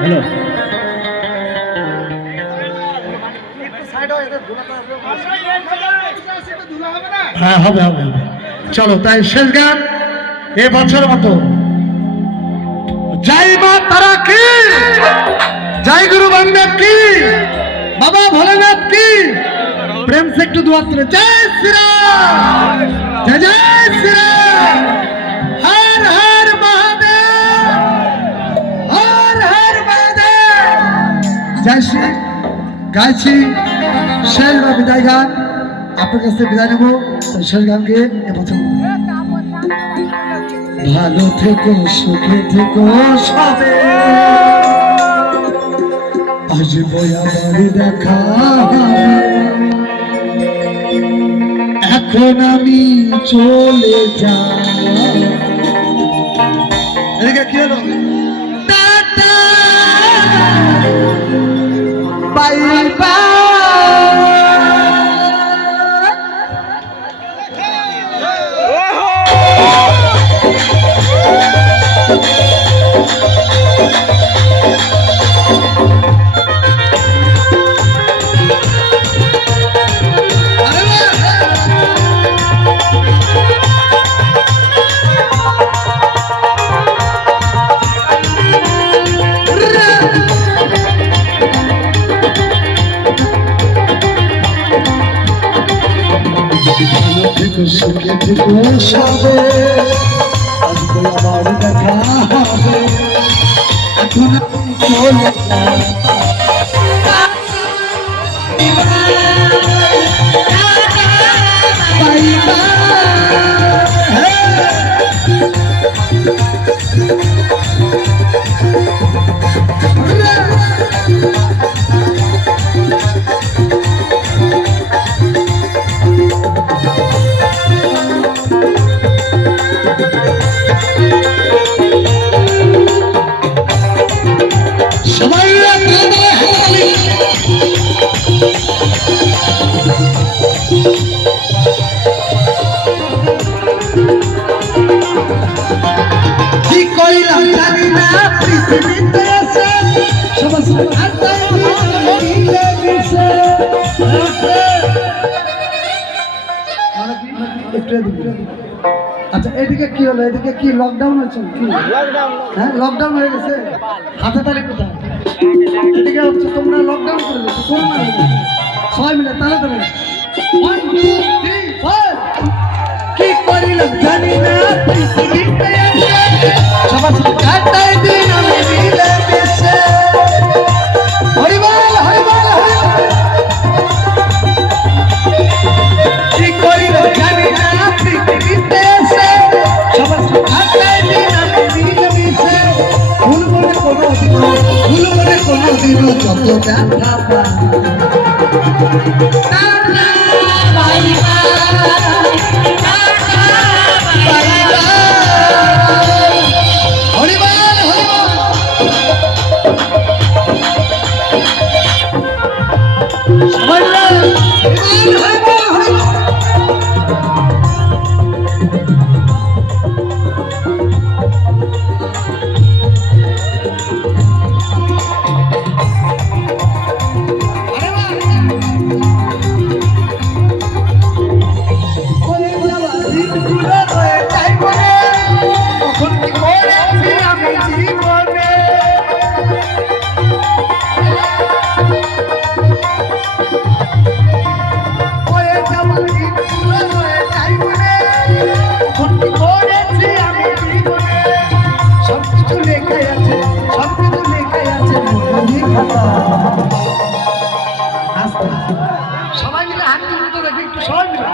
Hello. হ্যাঁ, হবে হবে হবে। চলো তাই শেষ গান এ বছর মতো। জয় মা তারা কি, জয় গুরু বামদেব কি, বাবা ভোলেনাথ কি। প্রেম से একটু दुआ করে জয় শ্রী রাম, জয় জয় শ্রী রাম, হর হর মহাদেব, হর হর মহাদেব। জয় শ্রী গাইছি শেষ বিদায় গান। আপনার কাছে বিদায় নেব শেষ গান গিয়ে এবছর। ভালো থেকো সুখে থেকো সবে, আসবো আবার দেখা হবে। এখন আমি চলে যাই। এদিকে কি হলো? Tata bye bye. সুখে থেকো সবে, আসবো আবার দেখা হবে। এখন আমি চলে যাই। কি কইলাম জানি না পৃথিবীতে এসে সমস্ত আত্মায় মিলে গেছে। আচ্ছা এদিকে কি হলো? এদিকে কি লকডাউন হচ্ছে? কি হ্যাঁ লকডাউন হয়ে গেছে? হাতে তালি কোথায়? এদিকে হচ্ছে তোমরা লকডাউন করে দিচ্ছ, করোনা হয়ে গেছে। সবাই মিলে তালে তালে 1 2 3 4। কি করিলাম জানি না পৃথিবীতে এসে সমস্ত আত্মায় দিন আমি মিলে গেছে। হরিবল হরিবল হরিবল। কি করিলাম জানি না পৃথিবীতে এসে সমস্ত আত্মায় দিন আমি মিলে গেছে। ভুল মনে কোনো দিন যত ব্যথা পাই। বাই সবাই মিলে হাত তুলতে দেখি একটু, সবাই মিলে